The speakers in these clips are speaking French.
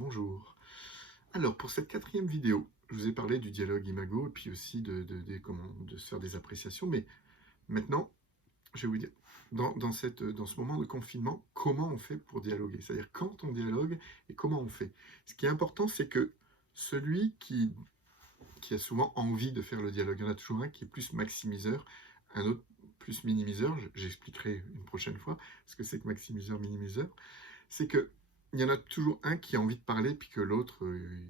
Bonjour. Alors, pour cette quatrième vidéo, je vous ai parlé du dialogue imago et puis aussi de se faire des appréciations. Mais maintenant, je vais vous dire, dans ce moment de confinement, comment on fait pour dialoguer? C'est-à-dire quand on dialogue et comment on fait? Ce qui est important, c'est que celui qui a souvent envie de faire le dialogue, il y en a toujours un qui est plus maximiseur, un autre plus minimiseur. J'expliquerai une prochaine fois ce que c'est que maximiseur, minimiseur. C'est que il y en a toujours un qui a envie de parler, puis que l'autre,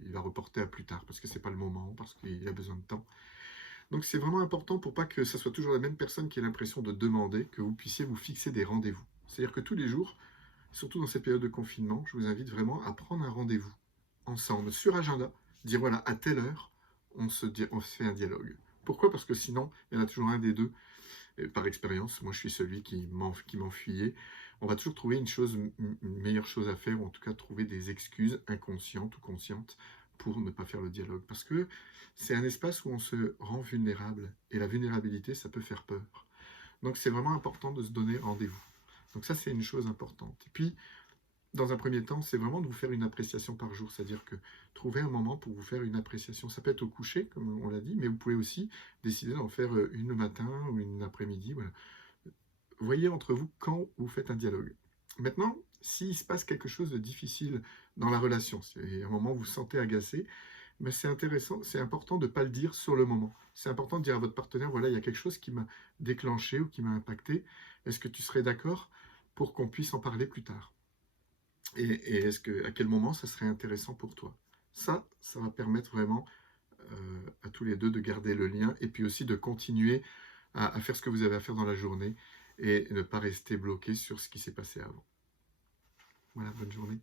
il va reporter à plus tard, parce que c'est pas le moment, parce qu'il a besoin de temps. Donc c'est vraiment important pour pas que ça soit toujours la même personne qui ait l'impression de demander, que vous puissiez vous fixer des rendez-vous. C'est-à-dire que tous les jours, surtout dans cette période de confinement, je vous invite vraiment à prendre un rendez-vous ensemble, sur agenda, dire voilà, à telle heure, on se fait un dialogue. Pourquoi? Parce que sinon, il y en a toujours un des deux par expérience, moi je suis celui qui m'enfuyait. On va toujours trouver une meilleure chose à faire, ou en tout cas trouver des excuses inconscientes ou conscientes pour ne pas faire le dialogue. Parce que c'est un espace où on se rend vulnérable, et la vulnérabilité, ça peut faire peur. Donc c'est vraiment important de se donner rendez-vous. Donc ça, c'est une chose importante. Et puis, dans un premier temps, c'est vraiment de vous faire une appréciation par jour, c'est-à-dire que trouver un moment pour vous faire une appréciation. Ça peut être au coucher, comme on l'a dit, mais vous pouvez aussi décider d'en faire une le matin ou une l'après-midi. Voilà. Voyez entre vous quand vous faites un dialogue. Maintenant, s'il se passe quelque chose de difficile dans la relation, si à un moment vous vous sentez agacé, mais c'est intéressant, c'est important de ne pas le dire sur le moment. C'est important de dire à votre partenaire, voilà, il y a quelque chose qui m'a déclenché ou qui m'a impacté. Est-ce que tu serais d'accord pour qu'on puisse en parler plus tard? Et à quel moment ça serait intéressant pour toi? Ça va permettre vraiment à tous les deux de garder le lien et puis aussi de continuer à faire ce que vous avez à faire dans la journée et ne pas rester bloqué sur ce qui s'est passé avant. Voilà, bonne journée.